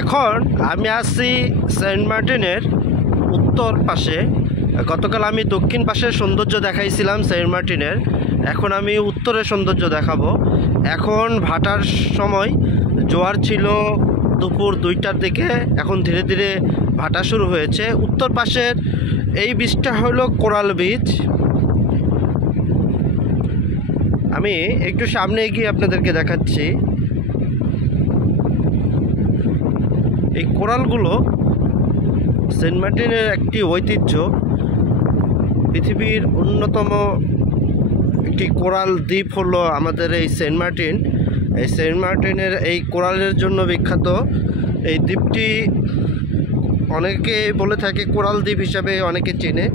এখন আমি আছি সেন্ট মার্টিনের উত্তর পাশে। গতকাল আমি দক্ষিণ পাশের সৌন্দর্য দেখাইছিলাম সেন্ট মার্টিনের, এখন আমি উত্তরের সৌন্দর্য দেখাবো। এখন ভাটার সময়, জোয়ার ছিল দুপুর 2টার দিকে, এখন ধীরে ধীরে ভাটা শুরু হয়েছে। উত্তর পাশের এই বীজটা হলো কোরাল বীজ। আমি একটু সামনে এগিয়ে আপনাদেরকে দেখাচ্ছি। এই কোরালগুলো সেন্ট মার্টিনের একটি ঐতিহ্য। পৃথিবীর অন্যতম একটি কোরাল দ্বীপ হলো আমাদের এই সেন্ট মার্টিন। এই সেন্ট মার্টিনের এই কোরালের জন্য বিখ্যাত। এই দ্বীপটি অনেকে বলে থাকে কোরাল দ্বীপ হিসাবে, অনেকে চেনে।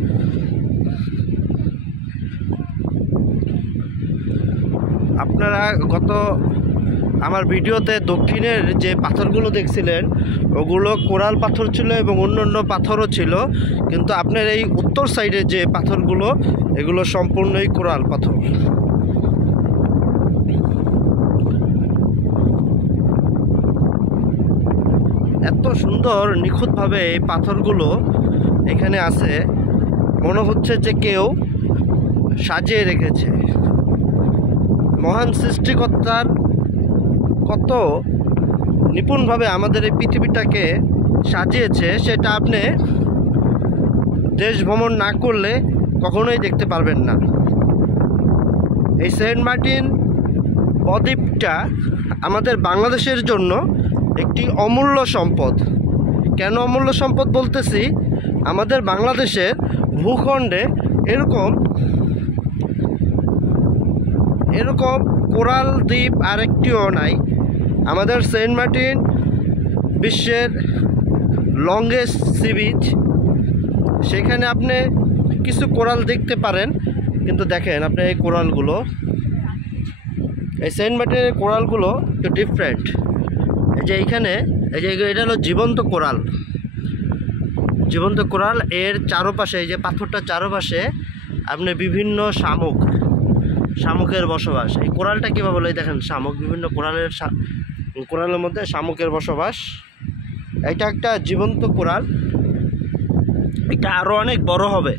আপনারা গত আমার ভিডিওতে দক্ষিণের যে পাথরগুলো দেখছিলেন ওগুলো কোরাল পাথর ছিল এবং অন্যান্য পাথরও ছিল, কিন্তু আপনার এই উত্তর সাইডে যে পাথরগুলো এগুলো সম্পূর্ণই কোরাল পাথর। এত সুন্দর নিখুঁতভাবে এই পাথরগুলো এখানে আছে, মনে হচ্ছে যে কেউ সাজিয়ে রেখেছে। মহান সৃষ্টিকর্তার কত নিপুণভাবে আমাদের এই পৃথিবীটাকে সাজিয়েছে সেটা আপনি দেশ ভ্রমণ না করলে কখনোই দেখতে পারবেন না। এই সেন্ট মার্টিন বদ্বীপটা আমাদের বাংলাদেশের জন্য একটি অমূল্য সম্পদ। কেন অমূল্য সম্পদ বলতেছি? আমাদের বাংলাদেশের ভূখণ্ডে এরকম কোরাল দ্বীপ আরেকটিও নাই। আমাদের সেন্ট মার্টিন বিশ্বের লংগেস্ট সি বিচ। সেখানে আপনি কিছু কোরাল দেখতে পারেন, কিন্তু দেখেন আপনি এই কোরালগুলো, এই সেন্ট মার্টিনের কোরালগুলো একটু ডিফারেন্ট। এই যে এইখানে, এই যে এটা হলো জীবন্ত কোরাল। জীবন্ত কোরাল, এর চারপাশে, এই যে পাথরটার চারপাশে আপনি বিভিন্ন শামুকের বসবাস। এই কোরালটা কীভাবে বলে দেখেন, শামুক, বিভিন্ন কোরালের মধ্যে শামুকের বসবাস। এটা একটা জীবন্ত কোরাল, এটা আরও অনেক বড় হবে।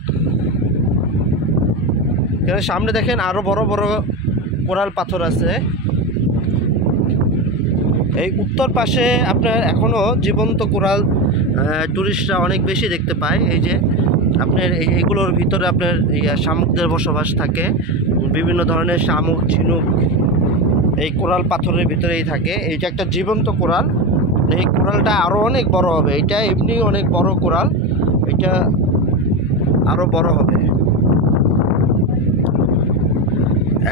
এখানে সামনে দেখেন আরও বড় বড় কোরাল পাথর আছে। এই উত্তর পাশে আপনার এখনও জীবন্ত কোরাল টুরিস্টরা অনেক বেশি দেখতে পায়। এই যে আপনার এইগুলোর ভিতরে আপনার শামুকদের বসবাস থাকে। বিভিন্ন ধরনের শামুক, ঝিনুক এই কোরাল পাথরের ভিতরেই থাকে। এইটা একটা জীবন্ত কোরাল। এই কোরালটা আরও অনেক বড় হবে। এটা এমনি অনেক বড় কোরাল, এটা আরও বড় হবে।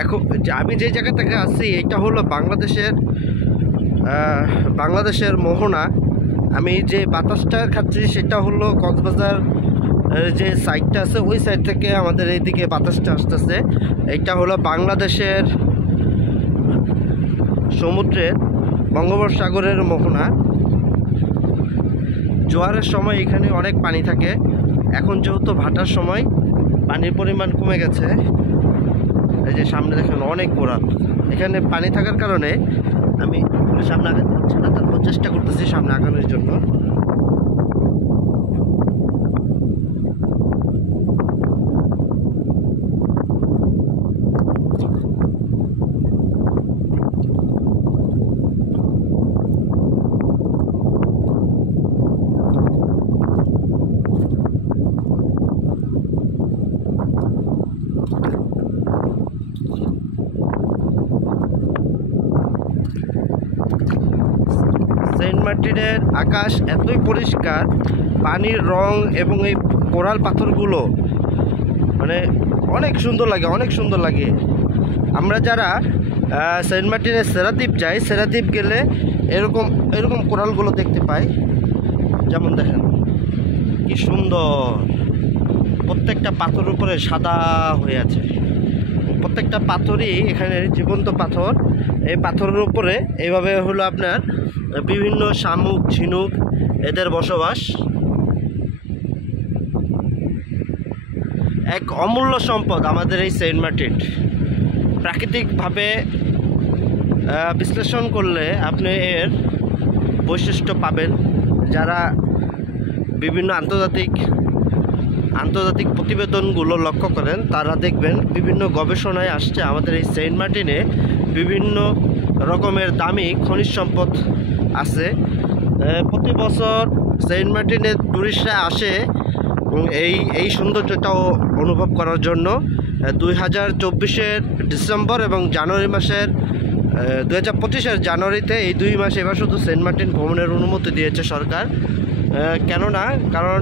এখন আমি যে জায়গা থেকে আছি এটা হলো বাংলাদেশের মোহনা। আমি যে বাতাসটা খাচ্ছি সেটা হলো কক্সবাজার যে সাইডটা আছে ওই সাইড থেকে আমাদের এইদিকে বাতাসটা আসতেছে। এইটা হলো বাংলাদেশের সমুদ্রের, বঙ্গোপসাগরের মোহনা। জোয়ারের সময় এখানে অনেক পানি থাকে। এখন যেহেতু ভাটার সময়, পানির পরিমাণ কমে গেছে। এই যে সামনে দেখেন অনেক কোরাল। এখানে পানি থাকার কারণে আমি সামনে আগাতে পারছি না, তারপর চেষ্টা করতেছি সামনে আগানোর জন্য। সেন্ট মার্টিনের আকাশ এতই পরিষ্কার, পানির রং এবং এই কোরাল পাথরগুলো মানে অনেক সুন্দর লাগে, অনেক সুন্দর লাগে। আমরা যারা সেন্ট মার্টিনের সেরাদ্বীপ যাই, সেরাদ্বীপ গেলে এরকম কোরালগুলো দেখতে পাই। যেমন দেখেন কি সুন্দর, প্রত্যেকটা পাথরের উপরে সাদা হয়ে আছে। প্রত্যেকটা পাথরই এখানে জীবন্ত পাথর। এই পাথরের উপরে এইভাবে হলো আপনার বিভিন্ন শামুক, ঝিনুক এদের বসবাস। এক অমূল্য সম্পদ আমাদের এই সেন্ট মার্টিন। প্রাকৃতিকভাবে বিশ্লেষণ করলে আপনি এর বৈশিষ্ট্য পাবেন। যারা বিভিন্ন আন্তর্জাতিক প্রতিবেদনগুলো লক্ষ্য করেন তারা দেখবেন বিভিন্ন গবেষণায় আসছে আমাদের এই সেন্ট মার্টিনে বিভিন্ন রকমের দামি খনিজ সম্পদ আছে। প্রতি বছর সেন্ট মার্টিনে টুরিস্টরা আসে এই সৌন্দর্যটাও অনুভব করার জন্য। 2024-এর ডিসেম্বর এবং জানুয়ারি মাসের 2025-এর জানুয়ারিতে এই 2 মাস এবার শুধু সেন্ট মার্টিন ভ্রমণের অনুমতি দিয়েছে সরকার। কেননা কারণ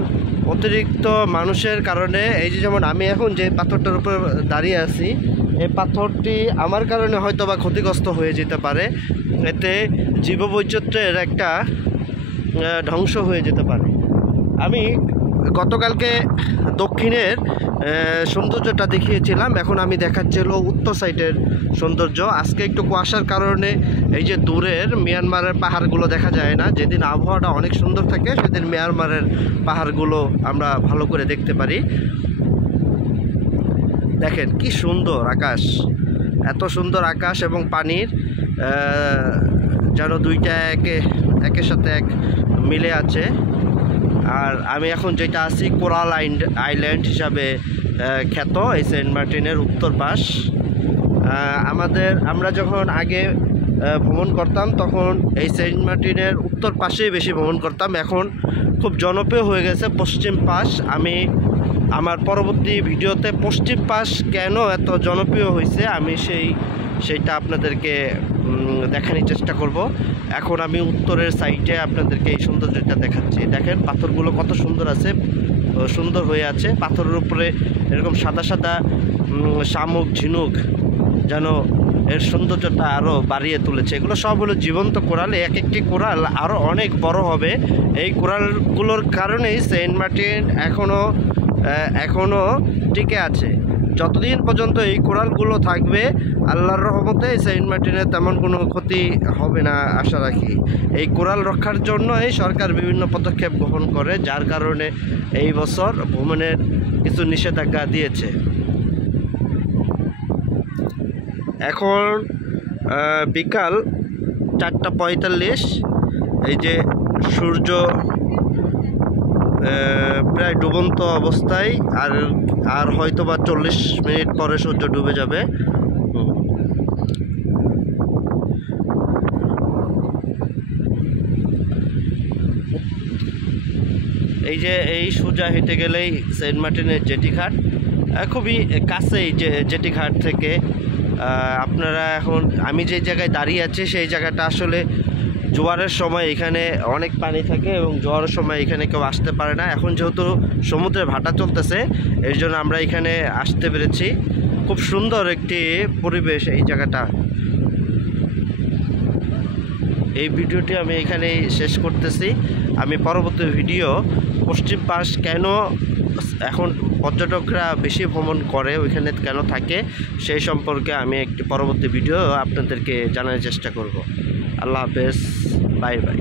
অতিরিক্ত মানুষের কারণে এই যে যেমন আমি এখন যে পাথরটার উপর দাঁড়িয়ে আছি, এই পাথরটি আমার কারণে হয়তো বা ক্ষতিগ্রস্ত হয়ে যেতে পারে, এতে জীববৈচিত্র্যের একটা ধ্বংস হয়ে যেতে পারে। আমি গতকালকে দক্ষিণের সৌন্দর্যটা দেখিয়েছিলাম, এখন আমি দেখাচ্ছিল উত্তর সাইডের সৌন্দর্য। আজকে একটু কুয়াশার কারণে এই যে দূরের মিয়ানমারের পাহাড়গুলো দেখা যায় না। যেদিন আবহাওয়াটা অনেক সুন্দর থাকে সেদিন মিয়ানমারের পাহাড়গুলো আমরা ভালো করে দেখতে পারি। দেখেন কি সুন্দর আকাশ, এত সুন্দর আকাশ এবং পানির যেন দুইটা একের সাথে এক মিলে আছে। আর আমি এখন যেটা আছি কোরাল আইল্যান্ড হিসাবে খ্যাত এই সেন্ট মার্টিনের উত্তর পাশ। আমরা যখন আগে ভ্রমণ করতাম তখন এই সেন্ট মার্টিনের উত্তর পাশেই বেশি ভ্রমণ করতাম। এখন খুব জনপ্রিয় হয়ে গেছে পশ্চিম পাশ। আমি আমার পরবর্তী ভিডিওতে পশ্চিম পাশ কেন এত জনপ্রিয় হয়েছে আমি সেইটা আপনাদেরকে দেখানোর চেষ্টা করব। এখন আমি উত্তরের সাইডে আপনাদেরকে এই সৌন্দর্যটা দেখাচ্ছি। দেখেন পাথরগুলো কত সুন্দর হয়ে আছে। পাথরের উপরে এরকম সাদা সাদা শামুক ঝিনুক যেন এর সৌন্দর্যটা আরও বাড়িয়ে তুলেছে। এগুলো সব হলো জীবন্ত কোরাল। এক একটি কোরাল আরও অনেক বড় হবে। এই কোরালগুলোর কারণেই সেন্ট মার্টিন এখনও টিকে আছে। যতদিন পর্যন্ত এই কোরালগুলো থাকবে আল্লাহর রহমতে সেন্ট মার্টিনের তেমন কোনো ক্ষতি হবে না আশা রাখি। এই কোরাল রক্ষার জন্যই সরকার বিভিন্ন পদক্ষেপ গ্রহণ করে, যার কারণে এই বছর ভ্রমণের কিছু নিষেধাজ্ঞা দিয়েছে। এখন বিকাল 4:45। এই যে সূর্য প্রায় ডুবন্ত অবস্থায়, আর হয়তো বা 40 মিনিট পরে সূর্য ডুবে যাবে। এই যে এই সোজা হেঁটে গেলেই সেন্ট মার্টিনের জেটিঘাট, খুবই কাছেই জেটিঘাট থেকে। আপনারা এখন আমি যে জায়গায় দাঁড়িয়ে আছি সেই জায়গাটা আসলে জোয়ারের সময় এখানে অনেক পানি থাকে এবং জোয়ারের সময় এখানে কেউ আসতে পারে না। এখন যেহেতু সমুদ্রের ভাটা চলতেছে এর জন্য আমরা এখানে আসতে পেরেছি। খুব সুন্দর একটি পরিবেশ এই জায়গাটা। এই ভিডিওটি আমি এখানেই শেষ করতেছি। আমি পরবর্তী ভিডিও পশ্চিম পাশ কেন এখন পর্যটকরা বেশি ভ্রমণ করে, ওইখানে কেন থাকে, সেই সম্পর্কে আমি একটি পরবর্তী ভিডিও আপনাদেরকে জানার চেষ্টা করব। আল্লাহ হাফেজ, বাই বাই।